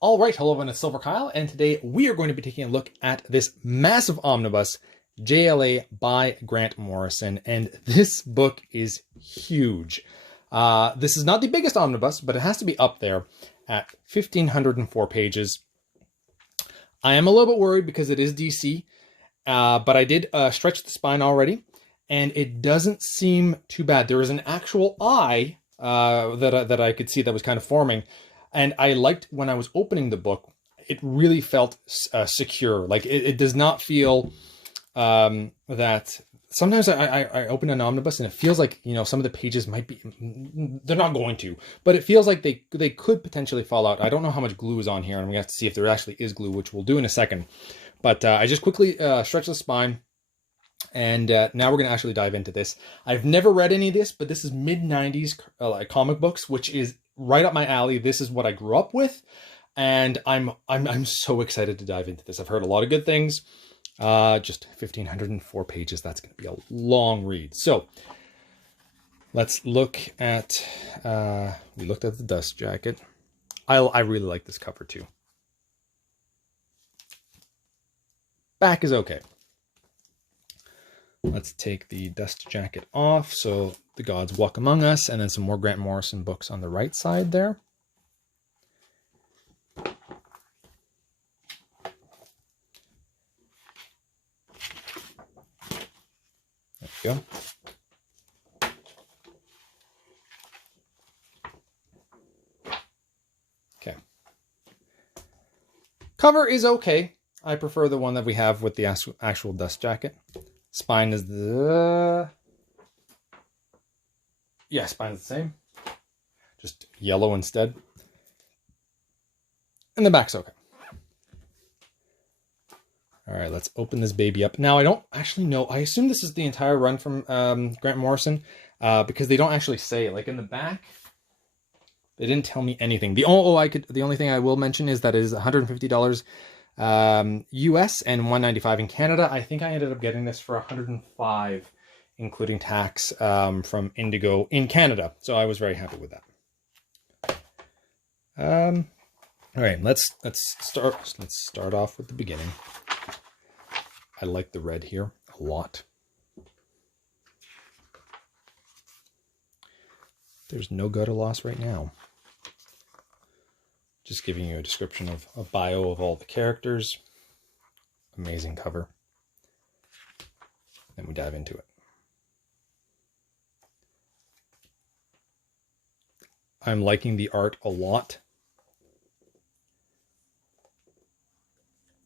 All right, hello everyone, it's silverkyle, and today we are going to be taking a look at this massive omnibus, JLA by Grant Morrison, and this book is huge. This is not the biggest omnibus, but it has to be up there at 1,504 pages. I am a little bit worried because it is DC, but I did stretch the spine already, and it doesn't seem too bad. There is an actual eye that I could see that was kind of forming. And I liked when I was opening the book, it really felt secure. Like it does not feel that sometimes I open an omnibus and it feels like, you know, some of the pages might be, they're not going to, but it feels like they could potentially fall out. I don't know how much glue is on here, and I'm gonna have to see if there actually is glue, which we'll do in a second. But I just quickly stretched the spine. And now we're going to actually dive into this. I've never read any of this, but this is mid-90s comic books, which is right up my alley. This is what I grew up with, and I'm so excited to dive into this. I've heard a lot of good things. Just 1,504 pages. That's going to be a long read. So let's look at. We looked at the dust jacket. I really like this cover too. Back is okay. Let's take the dust jacket off. So the gods walk among us, and then some more Grant Morrison books on the right side there. There we go. Okay. Cover is okay. I prefer the one that we have with the actual dust jacket. Spine is spine is the same, just yellow instead. And the back's okay. All right, let's open this baby up. Now, I don't actually know. I assume this is the entire run from Grant Morrison because they don't actually say, like in the back, they didn't tell me anything. The only thing I will mention is that it is $150 US and $195 in Canada. I think I ended up getting this for $105, including tax, from Indigo in Canada. So I was very happy with that. All right, let's start off with the beginning. I like the red here a lot. There's no gutter loss right now. Just giving you a description of a bio of all the characters. Amazing cover. Then we dive into it. I'm liking the art a lot.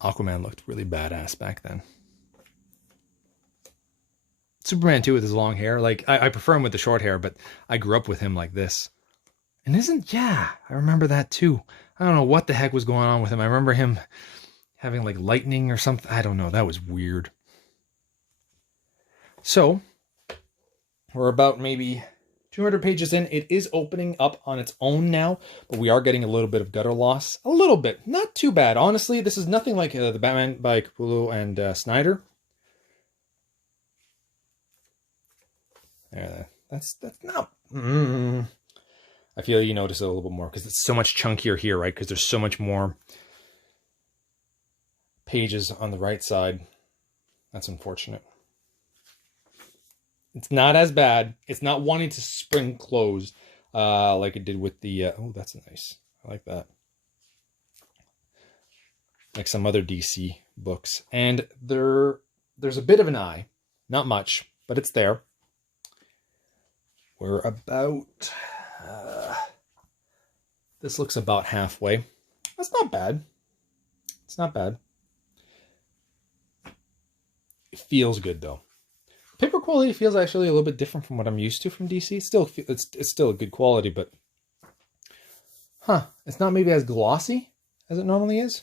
Aquaman looked really badass back then. Superman too with his long hair. Like I prefer him with the short hair, but I grew up with him like this. And I remember that too. I don't know what the heck was going on with him. I remember him having like lightning or something. I don't know. That was weird. So we're about maybe 200 pages in. It is opening up on its own now, but we are getting a little bit of gutter loss. A little bit. Not too bad. Honestly, this is nothing like the Batman by Capullo and Snyder. There, that's not... I feel you notice it a little bit more because it's so much chunkier here, right? Because there's so much more pages on the right side. That's unfortunate. It's not as bad. It's not wanting to spring close like it did with the... oh, that's nice. I like that. Like some other DC books. And there's a bit of an eye. Not much, but it's there. We're about... this looks about halfway. That's not bad. It's not bad. It feels good though. Paper quality feels actually a little bit different from what I'm used to from DC. It's still a good quality, but it's not maybe as glossy as it normally is.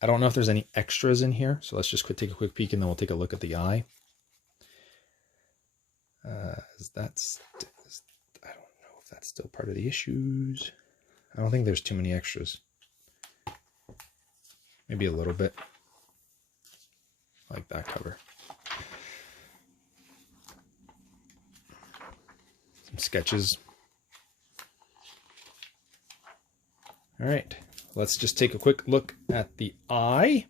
I don't know if there's any extras in here, so let's just take a quick peek and then we'll take a look at the eye. I don't know if that's still part of the issues. I don't think there's too many extras. Maybe a little bit. I like that cover. Some sketches. All right, let's just take a quick look at the eye,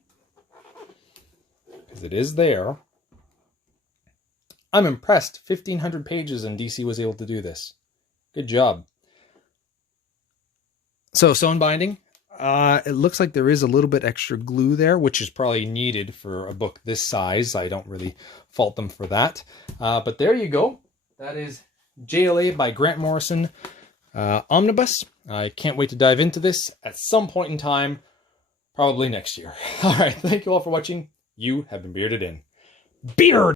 because it is there. I'm impressed. 1,500 pages and DC was able to do this. Good job. So sewn binding. It looks like there is a little bit extra glue there, which is probably needed for a book this size. I don't really fault them for that. But there you go. That is JLA by Grant Morrison Omnibus. I can't wait to dive into this at some point in time, probably next year. All right, thank you all for watching. You have been bearded in. Beard!